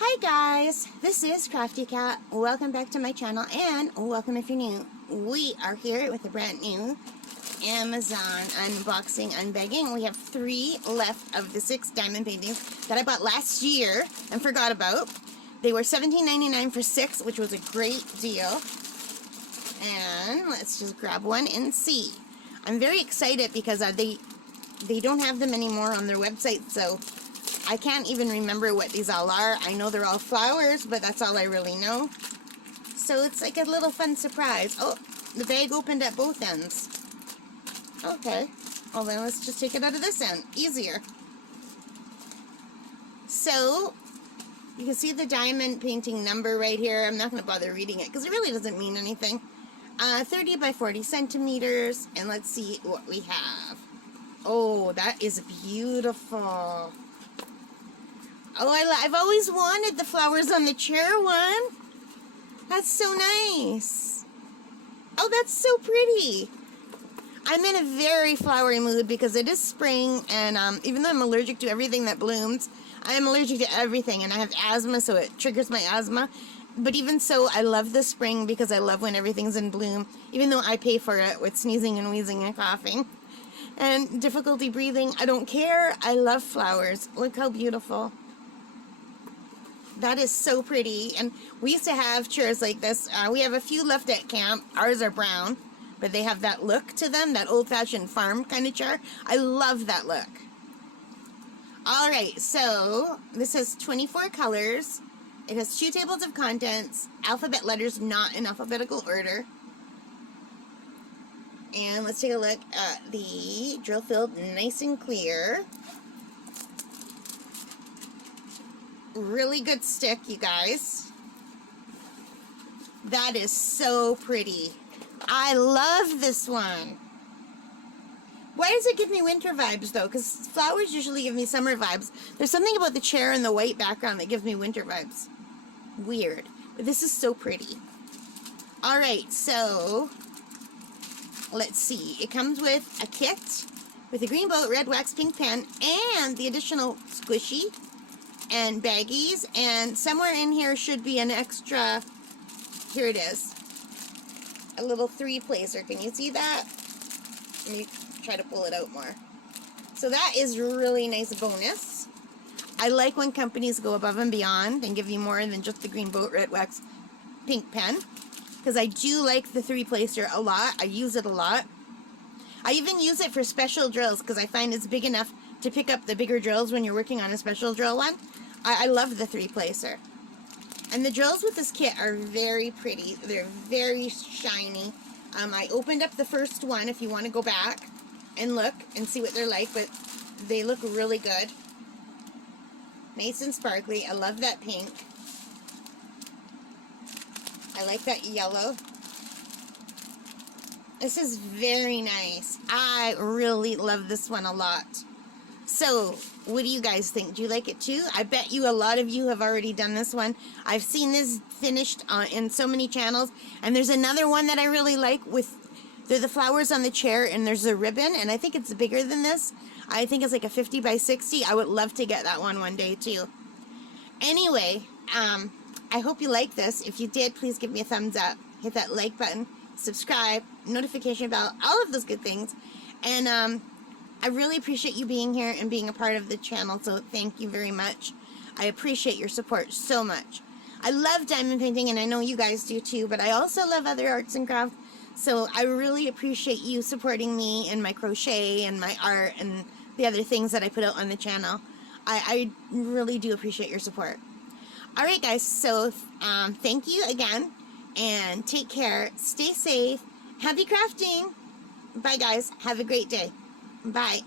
Hi guys, this is Crafty Cat. Welcome back to my channel and welcome if you're new. We are here with a brand new Amazon unboxing, unbagging. We have 3 left of the 6 diamond paintings that I bought last year and forgot about. They were $17.99 for 6, which was a great deal. And let's just grab one and see. I'm very excited because they don't have them anymore on their website, so I can't even remember what these all are. I know they're all flowers, but that's all I really know. So it's like a little fun surprise. Oh, the bag opened at both ends. Okay. Well, then let's just take it out of this end. Easier. So, you can see the diamond painting number right here. I'm not going to bother reading it because it really doesn't mean anything. 30 by 40 centimeters. And let's see what we have. Oh, that is beautiful. Oh, I've always wanted the flowers on the chair one. That's so nice. Oh, that's so pretty. I'm in a very flowery mood because it is spring, and even though I'm allergic to everything that blooms, I am allergic to everything, and I have asthma, so it triggers my asthma. But even so, I love the spring because I love when everything's in bloom, even though I pay for it with sneezing and wheezing and coughing and difficulty breathing. I don't care. I love flowers. Look how beautiful. That is so pretty. And we used to have chairs like this. We have a few left at camp. Ours are brown, but they have that look to them, that old-fashioned farm kind of chair. I love that look. All right, so this has 24 colors. It has 2 tables of contents, alphabet letters not in alphabetical order. And let's take a look at the drill field, nice and clear. Really good stick, you guys. That is so pretty. I love this one. Why does it give me winter vibes, though? Because flowers usually give me summer vibes. There's something about the chair and the white background that gives me winter vibes. Weird. But this is so pretty. Alright, so let's see. It comes with a kit with a green boat, red wax, pink pen, and the additional squishy and baggies, and somewhere in here should be an extra, here it is, a little 3-placer. Can you see that? Let me try to pull it out more. So that is really nice bonus. I like when companies go above and beyond and give you more than just the green boat, red wax, pink pen, because I do like the 3-placer a lot. I use it a lot. I even use it for special drills because I find it's big enough to pick up the bigger drills when you're working on a special drill one. I love the 3-placer. And the drills with this kit are very pretty. They're very shiny. I opened up the first one if you want to go back and look and see what they're like, but they look really good. Nice and sparkly. I love that pink. I like that yellow. This is very nice. I really love this one a lot. So, what do you guys think? Do you like it too? I bet you a lot of you have already done this one. I've seen this finished in so many channels. And there's another one that I really like with the flowers on the chair, and there's a ribbon, and I think it's bigger than this. I think it's like a 50 by 60. I would love to get that one day too. Anyway, I hope you like this. If you did, please give me a thumbs up. Hit that like button, subscribe, notification bell, all of those good things. And I really appreciate you being here and being a part of the channel, so thank you very much. I appreciate your support so much. I love diamond painting, and I know you guys do too, but I also love other arts and crafts, so I really appreciate you supporting me and my crochet and my art and the other things that I put out on the channel. I really do appreciate your support. Alright guys, so thank you again, and take care, stay safe, happy crafting. Bye guys, have a great day. Bye.